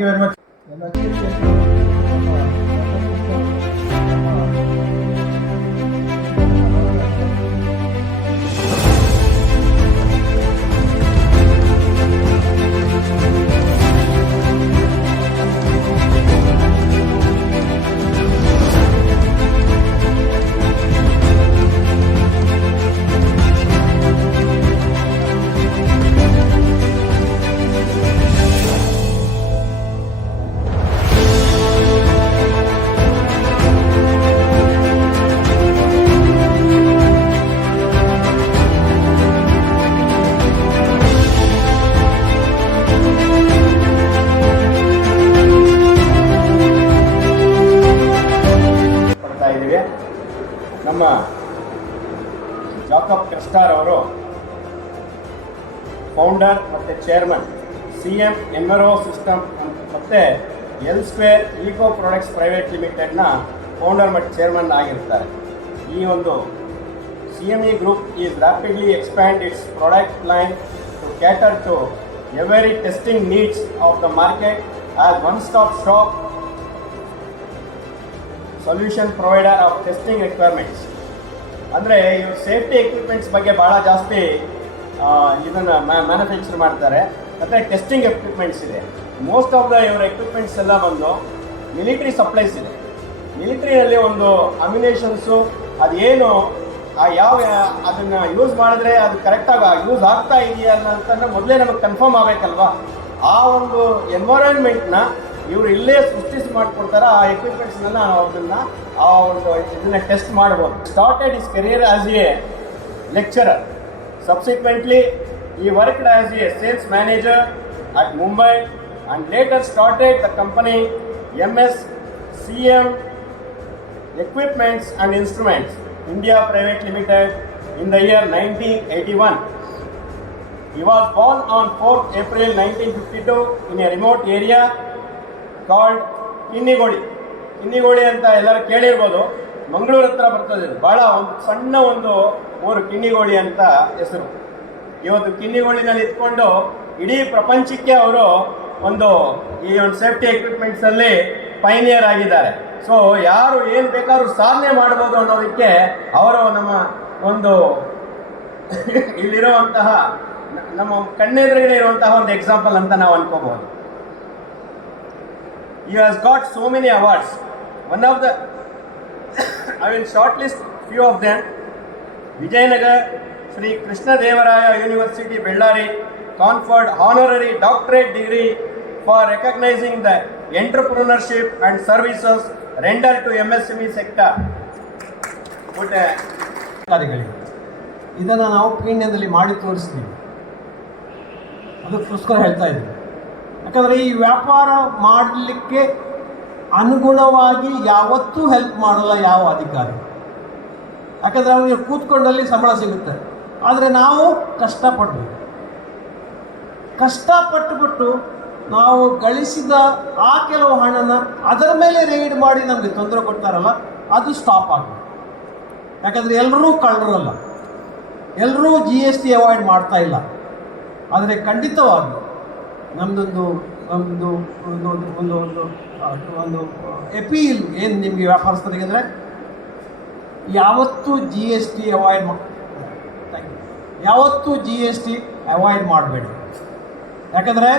Thank you very much. ನಮ್ಮ ಜಾಕಬ್ ಕ್ರಿಸ್ಟಾರ್ ಅವರು founder ಮತ್ತು ಚೇರ್ಮನ್ CM ಎನ್ವರೋ ಸಿಸ್ಟಮ್ ಮತ್ತು ಎಲ್ಸ್ವೇರ್ ಈಕೋ ಪ್ರಾಡಕ್ಟ್ಸ್ ಪ್ರೈವೇಟ್ ಲಿಮಿಟೆಡ್ನ ಫೌಂಡರ್ ಮತ್ತು ಚೇರ್ಮನ್ ಆಗಿರ್ತಾರೆ. ಈ ಒಂದು CME group is rapidly expand its product line to cater to every testing needs of the market as one stop shop solution provider of testing requirements. ಅಂದರೆ ಇವರು safety equipments ಬಗ್ಗೆ ಭಾಳ ಜಾಸ್ತಿ ಇದನ್ನು ಮ್ಯಾನುಫ್ಯಾಕ್ಚರ್ ಮಾಡ್ತಾರೆ. ಮತ್ತು ಟೆಸ್ಟಿಂಗ್ ಎಕ್ವಿಪ್ಮೆಂಟ್ಸ್ ಇದೆ. Most of the ಇವರ ಎಕ್ವಿಪ್ಮೆಂಟ್ಸ್ ಎಲ್ಲ ಬಂದು ಮಿಲಿಟ್ರಿ ಸಪ್ಲೈಸ್ ಇದೆ. ಮಿಲಿಟ್ರಿಯಲ್ಲಿ ಒಂದು ಅಮ್ಯುನೇಷನ್ಸು ಅದೇನು ಯಾವ ಅದನ್ನು ಯೂಸ್ ಮಾಡಿದ್ರೆ ಅದು ಕರೆಕ್ಟಾಗಿ ಯೂಸ್ ಆಗ್ತಾ ಇದೆಯಾ ಅಂತಂದ್ರೆ ಮೊದಲೇ ನಮಗೆ ಕನ್ಫರ್ಮ್ ಆಗಬೇಕಲ್ವಾ. ಆ ಒಂದು ಎನ್ವೈರನ್ಮೆಂಟ್ನ ಇವರು ಇಲ್ಲೇ ಸೃಷ್ಟಿಸಿ ಮಾಡಿಕೊಡ್ತಾರೆ. ಆ ಎಕ್ವಿಪ್ಮೆಂಟ್ಸ್ನೆಲ್ಲ ಇದನ್ನ ಟೆಸ್ಟ್ ಮಾಡ್ಬೋದು. Started is career as A lecturer. Subsequently he worked as a sales manager at Mumbai and later started the company MS CM Equipments and Instruments India Private Limited in the year 1981. He was born on 4th April 1952 in a remote area called Kinnigoli. Kinnigoli ಅಂತ ಎಲ್ಲರೂ ಕೇಳಿರ್ಬೋದು. ಮಂಗಳೂರು ಹತ್ರ ಬರ್ತದೆ. ಭಾಳ ಒಂದು ಸಣ್ಣ ಒಂದು ಊರು ಕಿನ್ನಿಗೋಳಿ ಅಂತ ಹೆಸರು. ಇವತ್ತು ಕಿನ್ನಿಗೋಳಿನಲ್ಲಿ ಇಟ್ಕೊಂಡು ಇಡೀ ಪ್ರಪಂಚಕ್ಕೆ ಅವರು ಈ ಒಂದು ಸೇಫ್ಟಿ ಎಕ್ವಿಪ್ಮೆಂಟ್ಸಲ್ಲಿ ಪೈನಿಯರ್ ಆಗಿದ್ದಾರೆ. ಸೊ ಯಾರು ಏನು ಬೇಕಾದ್ರೂ ಸಾಧನೆ ಮಾಡ್ಬೋದು ಅನ್ನೋದಕ್ಕೆ ಅವರು ನಮ್ಮ ಒಂದು ಇಲ್ಲಿರುವಂತಹ ನಮ್ಮ ಕಣ್ಣೆದುರುಗಡೆ ಇರುವಂತಹ ಒಂದು ಎಕ್ಸಾಂಪಲ್ ಅಂತ ನಾವು ಅನ್ಕೋಬಹುದು. He has got so many awards. One of the I will shortlist few of them. Vijayanagar Sri Krishna Devaraya University Bellary conferred honorary doctorate degree for recognizing the entrepreneurship and services rendered to MSME sector. ಇದನ್ನು ನಾವು ಪೀಣ್ಯದಲ್ಲಿ ಮಾಡಿ ತೋರಿಸ್ತೀವಿ. ಅದಕ್ಕೋಸ್ಕರ ಹೇಳ್ತಾ ಇದ್ದೀವಿ. ಯಾಕಂದರೆ ಈ ವ್ಯಾಪಾರ ಮಾಡಲಿಕ್ಕೆ ಅನುಗುಣವಾಗಿ ಯಾವತ್ತೂ ಹೆಲ್ಪ್ ಮಾಡಲ್ಲ ಯಾವ ಅಧಿಕಾರಿ. ಯಾಕಂದರೆ ಅವನಿಗೆ ಕೂತ್ಕೊಂಡಲ್ಲಿ ಸಂಬಳ ಸಿಗುತ್ತೆ. ಆದರೆ ನಾವು ಕಷ್ಟಪಟ್ಟುಬಿಟ್ಟು ನಾವು ಗಳಿಸಿದ ಆ ಕೆಲವು ಹಣನ ಅದರ ಮೇಲೆ ರೇಡ್ ಮಾಡಿ ನಮಗೆ ತೊಂದರೆ ಕೊಡ್ತಾರಲ್ಲ, ಅದು ಸ್ಟಾಪ್ ಆಗಬೇಕು. ಯಾಕಂದರೆ ಎಲ್ಲರೂ ಕಳ್ಳರಲ್ಲ, ಎಲ್ಲರೂ GST ಅವಾಯ್ಡ್ ಮಾಡ್ತಾ ಇಲ್ಲ. ಆದರೆ ಖಂಡಿತವಾಗಿ ನಮ್ಮದೊಂದು ಎಪೀಲ್ ಏನು ನಿಮಗೆ ವ್ಯಾಪಾರಸ್ಥರಿಗೆ ಅಂದರೆ, ಯಾವತ್ತೂ GST ಅವಾಯ್ಡ್ ಮಾಡಬೇಡಿ. ಯಾಕಂದರೆ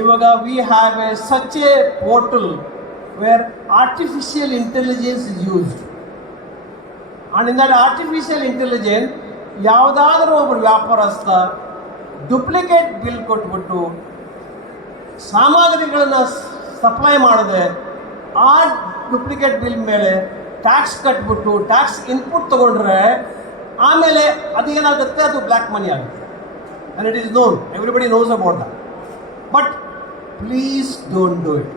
ಇವಾಗ we have such a portal where artificial intelligence is used. And in that artificial intelligence ಯಾವುದಾದ್ರೂ ಒಬ್ಬರು ವ್ಯಾಪಾರಸ್ಥ ಡುಪ್ಲಿಕೇಟ್ ಬಿಲ್ ಕೊಟ್ಬಿಟ್ಟು ಸಾಮಗ್ರಿಗಳನ್ನು ಸಪ್ಲೈ ಮಾಡದೆ ಆ ಡುಪ್ಲಿಕೇಟ್ ಬಿಲ್ ಮೇಲೆ ಟ್ಯಾಕ್ಸ್ ಕಟ್ಬಿಟ್ಟು ಟ್ಯಾಕ್ಸ್ ಇನ್ಪುಟ್ ತೊಗೊಂಡ್ರೆ ಆಮೇಲೆ ಅದು ಏನಾಗುತ್ತೆ, ಅದು ಬ್ಲ್ಯಾಕ್ ಮನಿ ಆಗುತ್ತೆ. And it is known, everybody knows about that. But please don't do it.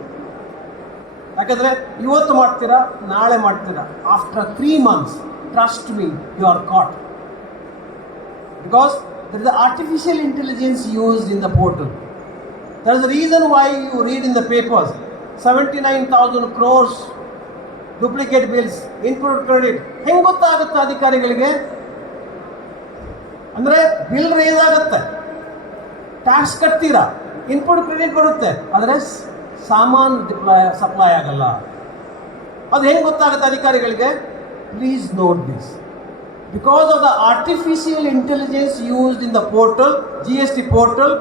ಯಾಕಂದರೆ ಇವತ್ತು ಮಾಡ್ತೀರಾ, ನಾಳೆ ಮಾಡ್ತೀರಾ, after 3 months, trust me, you are caught. Because there is artificial intelligence used in the portal. There is a reason why you read in the papers 79,000 crores duplicate bills, input credit. ಹೆಂಗೆ ಗೊತ್ತಾಗುತ್ತೆ ಅಧಿಕಾರಿಗಳಿಗೆ? ಅಂದರೆ bill race ಆಗುತ್ತೆ, tax ಕಟ್ತೀರಾ, input credit ಬರುತ್ತೆ, ಆದರೆ ಸಾಮಾನು supply ಆಗಲ್ಲ. ಅದು ಹೆಂಗೆ ಗೊತ್ತಾಗುತ್ತೆ ಅಧಿಕಾರಿಗಳಿಗೆ? Please note this. Because of the artificial intelligence used in the portal, GST portal,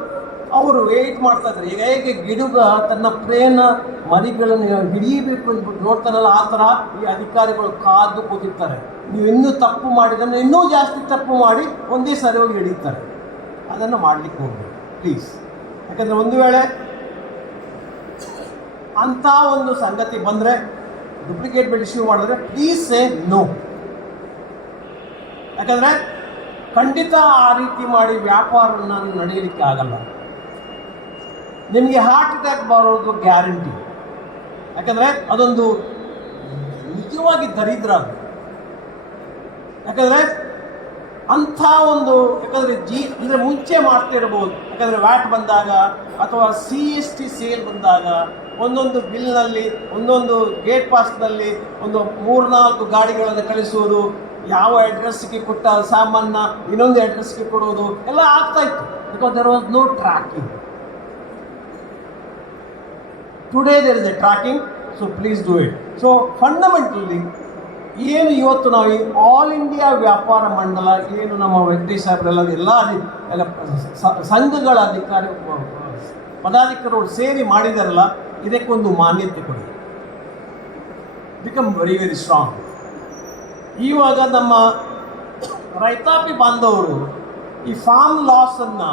ಅವರು ವೇಟ್ ಮಾಡ್ತಾ ಇದ್ದಾರೆ. ಈಗ ಹೇಗೆ ಗಿಡುಗ ತನ್ನ ಪ್ರೇನ ಮರಿಗಳನ್ನು ಹಿಡಿಯಬೇಕು ಅಂದ್ಬಿಟ್ಟು ನೋಡ್ತಾರಲ್ಲ, ಆ ಥರ ಈ ಅಧಿಕಾರಿಗಳು ಕಾದು ಕೂತಿರ್ತಾರೆ. ನೀವು ಇನ್ನೂ ತಪ್ಪು ಮಾಡಿದ್ರೆ ಇನ್ನೂ ಜಾಸ್ತಿ ತಪ್ಪು ಮಾಡಿ ಒಂದೇ ಸರಿ ಹೋಗಿ ಹಿಡಿತಾರೆ. ಅದನ್ನು ಮಾಡಲಿಕ್ಕೆ ಹೋಗಿ ಪ್ಲೀಸ್. ಯಾಕಂದರೆ ಒಂದು ವೇಳೆ ಅಂಥ ಒಂದು ಸಂಗತಿ ಬಂದರೆ, ಡುಪ್ಲಿಕೇಟ್ ಬಿಲ್ ಇಶ್ಯೂ ಮಾಡಿದ್ರೆ, ಪ್ಲೀಸ್ ಸೇ ನೋ. ಯಾಕಂದರೆ ಖಂಡಿತ ಆ ರೀತಿ ಮಾಡಿ ವ್ಯಾಪಾರವನ್ನು ನಡೆಯಲಿಕ್ಕೆ ಆಗಲ್ಲ. ನಿಮಗೆ ಹಾರ್ಟ್ ಅಟ್ಯಾಕ್ ಬರೋದು ಗ್ಯಾರಂಟಿ. ಯಾಕಂದರೆ ಅದೊಂದು ನಿಜವಾಗಿ ದರಿದ್ರ ಅದು. ಯಾಕಂದರೆ ಅಂಥ ಒಂದು, ಯಾಕಂದರೆ ಅಂದರೆ ಮುಂಚೆ ಮಾಡ್ತಿರ್ಬೋದು. ಯಾಕಂದರೆ ವ್ಯಾಟ್ ಬಂದಾಗ ಅಥವಾ CST ಸೇಲ್ ಬಂದಾಗ ಒಂದೊಂದು ಬಿಲ್ನಲ್ಲಿ, ಒಂದೊಂದು ಗೇಟ್ ಪಾಸ್ನಲ್ಲಿ ಒಂದು 3-4 ಗಾಡಿಗಳನ್ನು ಕಳಿಸುವುದು, ಯಾವ ಅಡ್ರೆಸ್ಗೆ ಕೊಟ್ಟ ಸಾಮಾನ ಇನ್ನೊಂದು ಅಡ್ರೆಸ್ಗೆ ಕೊಡೋದು ಎಲ್ಲ ಆಗ್ತಾ ಇತ್ತು. Because there was no tracking. Today there is a tracking, so please do it. So fundamentally ಏನು ಇವತ್ತು ನಾವು ಈ ಆಲ್ ಇಂಡಿಯಾ ವ್ಯಾಪಾರ ಮಂಡಲ, ಏನು ನಮ್ಮ ವೆಂಕಟೇಶ್ ಸಾಹೇಬ್ರೆಲ್ಲ ಎಲ್ಲ ಸಂಘಗಳ ಪದಾಧಿಕಾರಿಗಳು ಸೇರಿ ಮಾಡಿದಾರಲ್ಲ, ಇದಕ್ಕೊಂದು ಮಾನ್ಯತೆ ಕೊಡಿ. Become very very strong. ಇವಾಗ ನಮ್ಮ ರೈತಾಪಿ ಬಾಂಧವರು ಈ ಫಾರ್ಮ್ ಲಾಸನ್ನು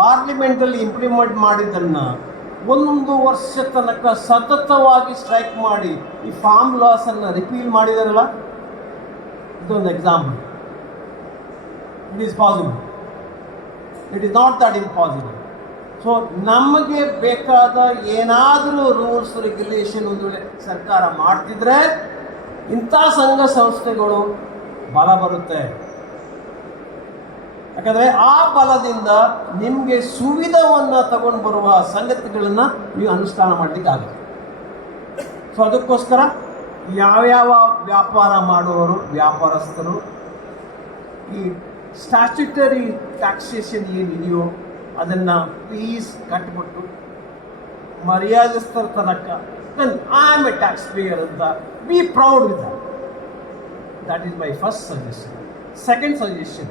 ಪಾರ್ಲಿಮೆಂಟಲ್ಲಿ ಇಂಪ್ಲಿಮೆಂಟ್ ಮಾಡಿದ್ದನ್ನು 1 ವರ್ಷ ತನಕ ಸತತವಾಗಿ ಸ್ಟ್ರೈಕ್ ಮಾಡಿ ಈ ಫಾರ್ಮ್ ಲಾಸನ್ನು ರಿಪೀಲ್ ಮಾಡಿದಾರಲ್ಲ, ಇದೊಂದು example. It is possible. It is not that impossible. So ನಮಗೆ ಬೇಕಾದ ಏನಾದರೂ ರೂಲ್ಸ್ ರೆಗ್ಯುಲೇಷನ್ ಒಂದು ವೇಳೆ ಸರ್ಕಾರ ಮಾಡ್ತಿದ್ರೆ ಇಂಥ ಸಂಘ ಸಂಸ್ಥೆಗಳು ಬಲ ಬರುತ್ತೆ. ಯಾಕಂದರೆ ಆ ಬಲದಿಂದ ನಿಮಗೆ ಸುವಿಧವನ್ನು ತಗೊಂಡು ಬರುವ ಸಂಗತಿಗಳನ್ನು ನೀವು ಅನುಷ್ಠಾನ ಮಾಡಲಿಕ್ಕೆ ಆಗುತ್ತೆ. ಸೊ ಅದಕ್ಕೋಸ್ಕರ ಯಾವ್ಯಾವ ವ್ಯಾಪಾರ ಮಾಡುವವರು, ವ್ಯಾಪಾರಸ್ಥರು ಈ ಸ್ಟ್ಯಾಚ್ಯುಟರಿ ಟ್ಯಾಕ್ಸೇಷನ್ ಏನಿದೆಯೋ ಅದನ್ನು ಪ್ಲೀಸ್ ಕಟ್ಬಿಟ್ಟು ಮರ್ಯಾದಸ್ಥರ ತನಕ I am a tax payer ಅಂತ be proud with that is my first suggestion. Second suggestion,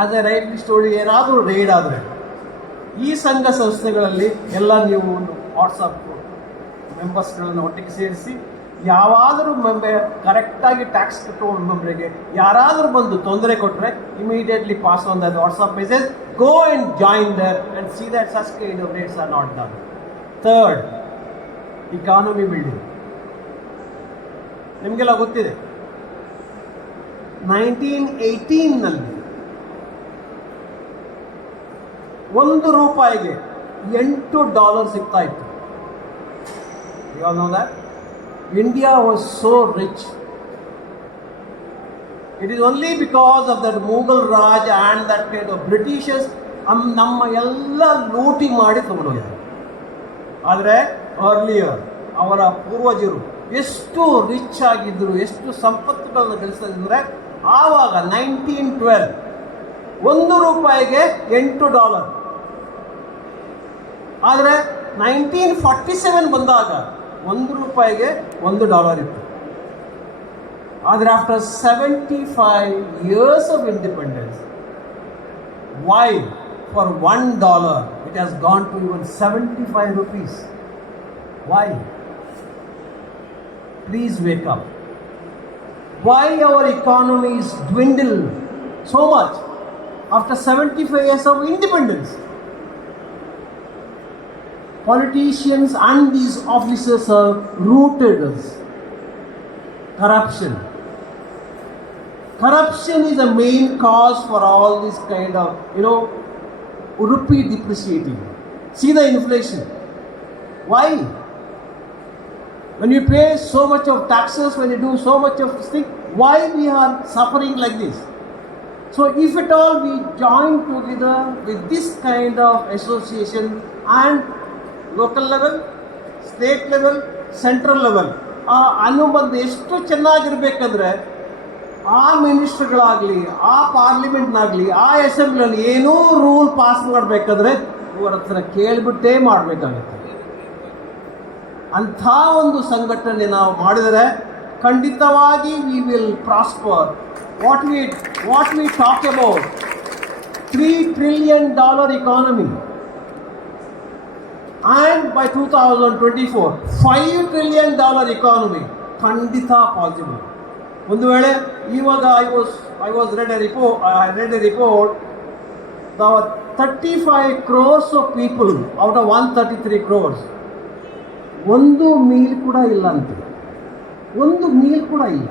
as a rightly story ಏನಾದರೂ ರೇಡ್ ಆದರೆ ಈ ಸಂಘ ಸಂಸ್ಥೆಗಳಲ್ಲಿ ಎಲ್ಲ ನೀವು ಒಂದು ವಾಟ್ಸಪ್ ಮೆಂಬರ್ಸ್ಗಳನ್ನು ಒಟ್ಟಿಗೆ ಸೇರಿಸಿ, ಯಾವಾದರೂ ಕರೆಕ್ಟಾಗಿ ಟ್ಯಾಕ್ಸ್ ಕಟ್ಟುವ ಮೆಂಬರಿಗೆ ಯಾರಾದರೂ ಬಂದು ತೊಂದರೆ ಕೊಟ್ಟರೆ immediately pass on that WhatsApp message, go and join there and see that such kind of rates are not done. Third, economy building. ನಿಮಗೆಲ್ಲ ಗೊತ್ತಿದೆ, 1918ನಲ್ಲಿ $1 $8 ಸಿಗ್ತಾ ಇತ್ತು. You all know that? India was so rich. It is only because of that Mughal Raj and that kind of Britishers ನಮ್ಮ ಎಲ್ಲ ಲೂಟಿ ಮಾಡಿ ತಗೊಂಡೋಗಿದ್ದಾರೆ. ಆದರೆ earlier ಅವರ ಪೂರ್ವಜರು ಎಷ್ಟು ರಿಚ್ ಆಗಿದ್ದರು, ಎಷ್ಟು ಸಂಪತ್ತುಗಳನ್ನು ಗಳಿಸಿದ್ರೆ, ಆವಾಗ 1912 $1 $8. ಆದರೆ 1947 ಬಂದಾಗ $1 ಇತ್ತು. ಆದರೆ after 75 years of independence, why for $1 it has gone to even 75 rupees? Why? Please wake up. Why our economy is dwindled so much after 75 years of independence? Politicians and these officers are rooted in corruption. Corruption is the main cause for all this kind of, rupee depreciating. See the inflation. Why? When you pay so much of taxes, when you do so much of this thing, why we are suffering like this? So if at all we join together with this kind of association and local level, state level, central level, ಆ ಅನುಬಂಧ ಎಷ್ಟು ಚೆನ್ನಾಗಿರ್ಬೇಕಂದ್ರೆ ಆ ಮಿನಿಸ್ಟರ್ಗಳಾಗಲಿ, ಆ ಪಾರ್ಲಿಮೆಂಟ್ನಾಗಲಿ, ಆ ಅಸೆಂಬ್ಲಿಯಲ್ಲಿ ಏನೋ rule pass ಮಾಡಬೇಕಾದ್ರೆ ಇವರ ಹತ್ರ ಕೇಳಿಬಿಟ್ಟೇ ಮಾಡಬೇಕಾಗುತ್ತೆ. ಅಂಥ ಒಂದು ಸಂಘಟನೆ ನಾವು ಮಾಡಿದರೆ ಖಂಡಿತವಾಗಿ we will prosper. What we talk about $3 trillion economy, and by 2024 $5 trillion economy ಖಂಡಿತ ಪಾಸಿಬಲ್. ಒಂದು ವೇಳೆ ಇವಾಗ I was read a report that 35 crores of people out of 133 crores ಒಂದು ಮೀಲ್ ಕೂಡ ಇಲ್ಲ ಅಂತೆ. ಒಂದು ಮೀಲ್ ಕೂಡ ಇಲ್ಲ.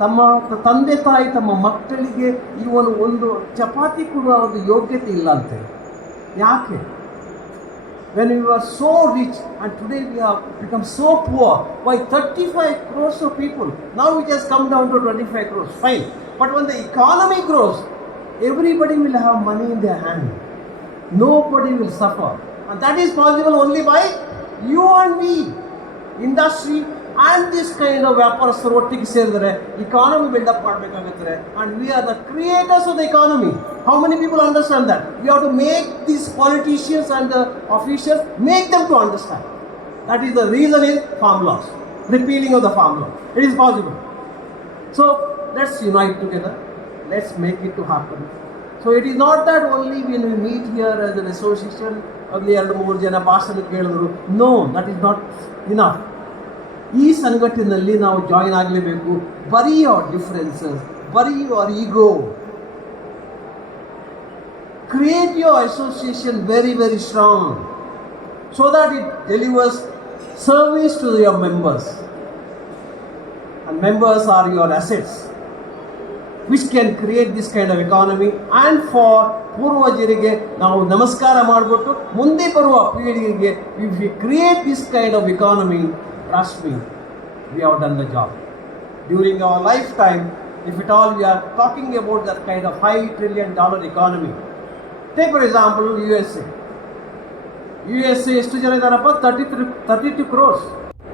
ತಮ್ಮ ತಂದೆ ತಾಯಿ ತಮ್ಮ ಮಕ್ಕಳಿಗೆ ಇವನು ಒಂದು ಚಪಾತಿ ಕೊಡುವ ಒಂದು ಯೋಗ್ಯತೆ ಇಲ್ಲ ಅಂತೆ. ಯಾಕೆ? When we were so rich and today we have become so poor, why 35 crores of people? Now it has come down to 25 crores, fine. But when the economy grows, everybody will have money in their hand. Nobody will suffer. And that is possible only by you and me. Industry and this kind of ವ್ಯಾಪಾರಸ್ಥರು ಒಟ್ಟಿಗೆ ಸೇರಿದರೆ economy build up ಮಾಡಬೇಕಾಗುತ್ತೆ. And we are the creators of the economy. How many people understand that? We have to make these politicians and the officials, make them to understand. That is the reason in farm laws, repealing of the farm law. It is possible. So let's unite together. Let's make it to happen. So it is not that only when we meet here as an association, only 2-3 ಜನ ಭಾಷಣ ಕೇಳಿದ್ರು. No, that is not enough. ಈ ಸಂಘಟನೆಯಲ್ಲಿ ನಾವು join ಆಗಲೇಬೇಕು. ಬರೀ your differences, ಬರೀ your ego. Create your association very, very strong so that it delivers service to your members. And members are your assets which can create this kind of economy. And for ಪೂರ್ವಜರಿಗೆ ನಾವು ನಮಸ್ಕಾರ ಮಾಡಿಬಿಟ್ಟು ಮುಂದೆ ಬರುವ ಪೀಳಿಗೆಗೆ if we create this kind of economy, trust me, we have done the job. During our lifetime, if at all we are talking about that kind of $5 trillion economy, take for example USA. USA ಎಷ್ಟು ಜನ ಇದ್ದಾರಪ್ಪ? 32 crores.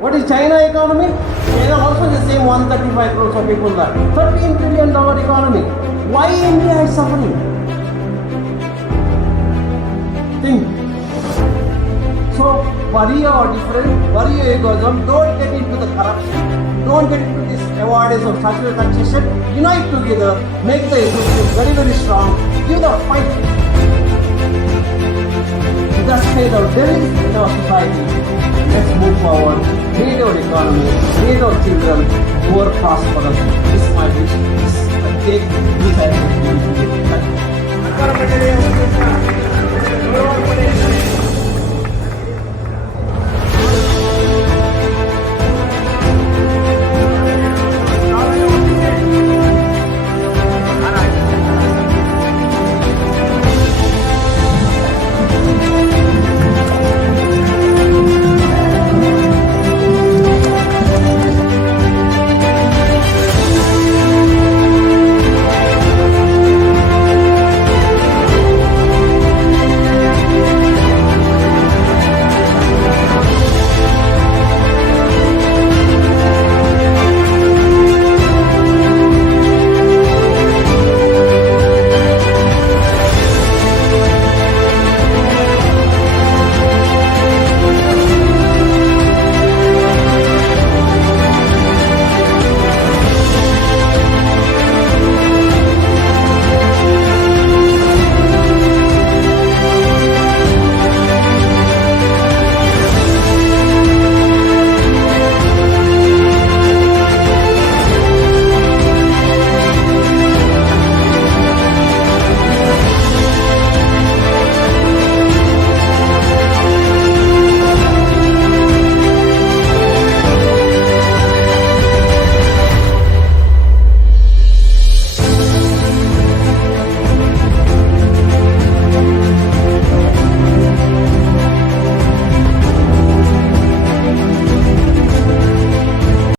What is China economy? China also the same 135 crores of people there. $13 trillion economy. Why India is suffering? Think. So, worry or different, worry or egoism, don't get into the corruption, don't get into this avoidance of social taxation. Unite together, make the association very, very strong, give the fight. That's kind of there is in our society. Let's move forward, create our economy, create our children more prosperous. This is my wish. Take this as a